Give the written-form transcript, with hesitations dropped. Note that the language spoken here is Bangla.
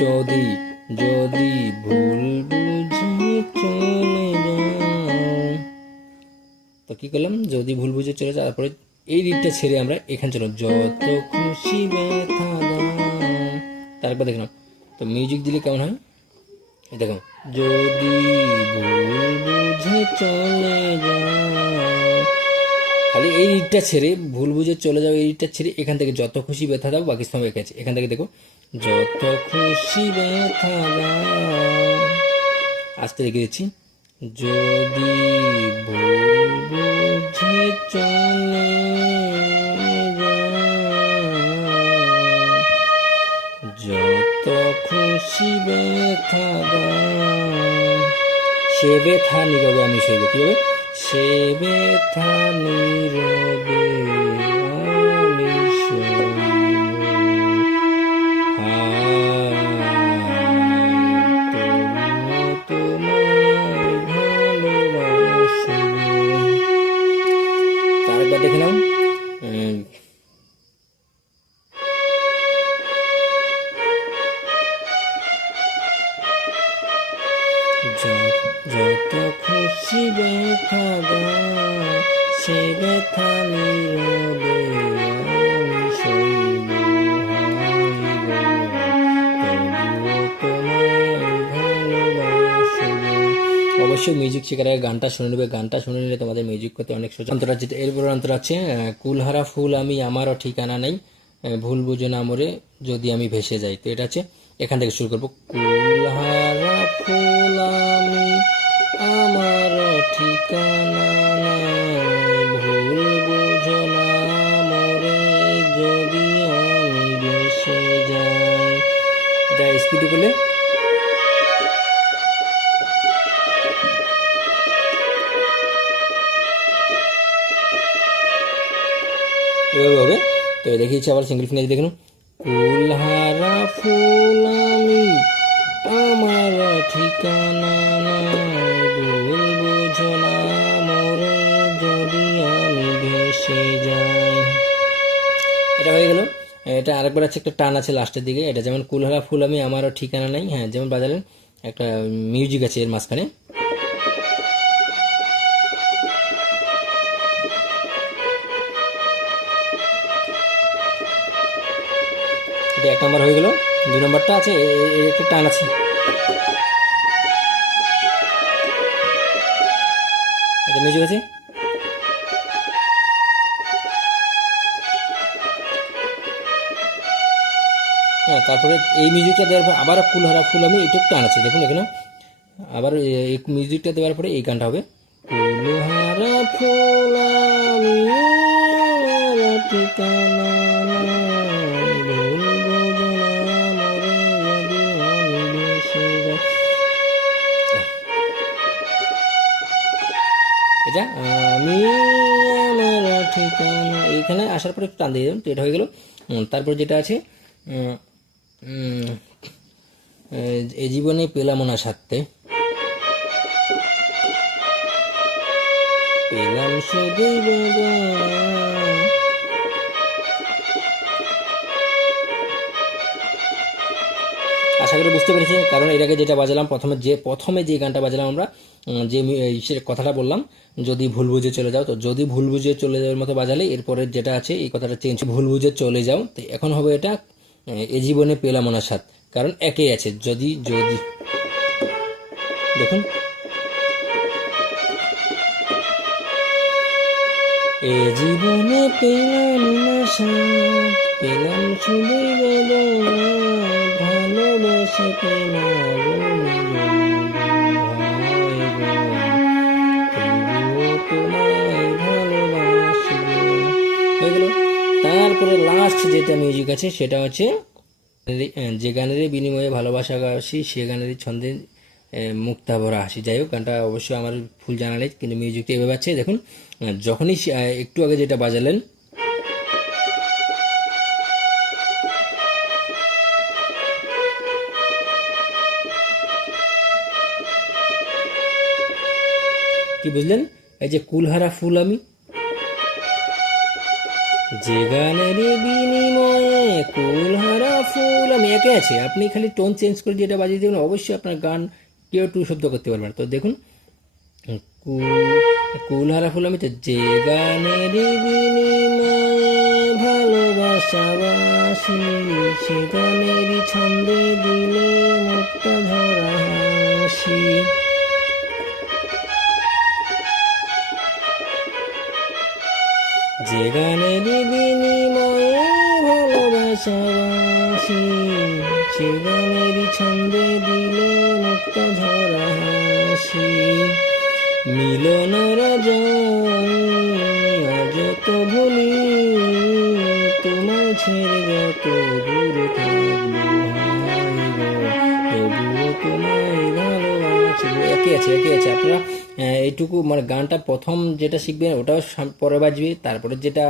যদি যদি ভুল বুঝে চলে যাও, তো কি করলাম, যদি ভুল বুঝে চলে যাও, তারপরে এই রিডটা ছেড়ে আমরা এখানে চলো, যত খুশি ব্যথা দাও। তারপর দেখলাম, তো মিউজিক দিলে কেমন হয়, এই দেখো, যদি ভুল বুঝে চলে যাও, খালি এই রিডটা ছেড়ে, ভুল বুঝে চলে যাও এই রিডটা ছেড়ে এখান থেকে যত খুশি ব্যথা দাও বাকি সময় এঁকেছে, এখান থেকে দেখো, যত খুশি ব্যথা দাও, আস্তে রেখে দিচ্ছি, যদি ভুল বুঝে চলে যাও, যত খুশি ব্যথা দাও, সে ব্যথা নীরবে আমি সইব, কি হবে, সে ব্যথা নীরবে আমি সইব, তবুও তোমায় ভালোবাসব। তারপর দেখে নাও, যত খুশি ব্যথা দাও, সে ব্যথা নীরবে আমি সইব, তবুও তোমায় ভালোবাসব। অবশ্যই মিউজিক শেখার আগে গানটা শুনে নেবে, গানটা শুনে নিলে তোমাদের মিউজিক করতে অনেক সোজা। অন্তরা যেটা এরপর অন্তর আছে, কুলহারা ফুল আমি আমারও ঠিকানা নেই, ভুল বুঝো না মরে যদি আমি ভেসে যাই। তো এটা আছে, এখান থেকে শুরু করবো, কুলহারা ফুল আমি আমারও ঠিকানা নেই, ভুল বুঝো না মরে যদি আমি ভেসে যাই। এটা স্পিডে করলে এভাবে হবে। তো দেখিয়েছি আবার সিঙ্গেল ফিনাইজ দেখুন, কুলহারা ফুল আমি আমার ঠিকানা নাই, ভুল বুঝো না মরে যদি আমি ভেসে যাই। এটা হয়ে গেল। এটা আরেকবার আছে, একটা টান আছে লাস্টের দিকে, এটা যেমন কুলহারা ফুল আমি আমারও ঠিকানা নাই, হ্যাঁ যেমন বাজালেন, একটা মিউজিক আছে এর মাঝখানে, এটা এক নম্বর হয়ে গেল। দুই নম্বরটা আছে, একটা টান আছে, এটা মিউজিক আছে, হ্যাঁ তারপরে এই মিউজিকটা দেওয়ার পর আবার কুলহারা ফুল আমি একটু টান আছে, দেখুন এখানে আবার এই মিউজিকটা দেওয়ার পরে এই গানটা হবে, কুলহারা ফুল আমি আমার ঠিকানা নাই, ভুল বুঝো না মরে যদি আমি ভেসে যাই। এটা আমি আমার ঠিকানা, এইখানে আসার পরে একটু টান দিয়ে দেবেন, তো এটা হয়ে গেল। তারপর যেটা আছে, এ জীবনে পেলাম না সাথে, পেলাম শুধুই বেদনা। আশা করি বুঝতে পেরেছি, কারণ এর আগে যেটা বাজালাম প্রথমে যে গানটা বাজালাম আমরা, যে কথাটা বললাম, যদি ভুল বুঝে চলে যাও, তো যদি ভুল বুঝে চলে যাওয়ার মতো বাজালে এরপরে যেটা আছে এই কথাটা চেঞ্জ, ভুল বুঝে চলে যাও, তো এখন হবে এটা এ জীবনে পেলাম না সাথ, কারণ একই আছে, যদি যদি দেখুন, এ জীবনে পেলাম না সাথ, পেলাম শুধুই বেদনা, ভালোবেসে পেলাম তোমায় ভালোবাসবো, হয়ে গেল। তারপরে লাস্ট যেটা মিউজিক আছে সেটা হচ্ছে, যে গানের বিনিময়ে ভালোবাসা আসি, সে গানের ছন্দে মুক্তা ভরা হাসি। যাই হোক, গানটা অবশ্যই আমার ফুল জানা নেই, কিন্তু মিউজিকটা এভাবে আছে দেখুন, যখনই একটু আগে যেটা বাজালেন, কি বুঝলেন, এই যে কুলহারা ফুল আমি, যে গানের বিনিময়ে কুলহারা ফুল, আমি একে আছে, আপনি খালি টোন চেঞ্জ করে যেটা বাজিয়ে দেবেন অবশ্যই আপনার গান কেউ টু শব্দ করতে পারবেন। তো দেখুন, কুলহারা ফুল, আমি তো যে গানের বিনিময়ে ভালোবাসাবাসি, সে গানেরই ছন্দে দিলে মুক্ত ধরা হাসি। যে গানের বিনিময়ে ভালোবাসাবাসি, সে গানেরই ছন্দে দিলে মুক্ত ধরা হাসি। মিলন রজনী আজ তো ভুলি, তোমায় ছেড়ে যত দূরে থাকবো হায় গো, তবুও তোমায় ভালোবাসবো। একে আছে, একে আছে। আপনারা এইটুকু মানে গানটা প্রথম যেটা শিখবেন ওটাও পরে বাজবে, তারপরে যেটা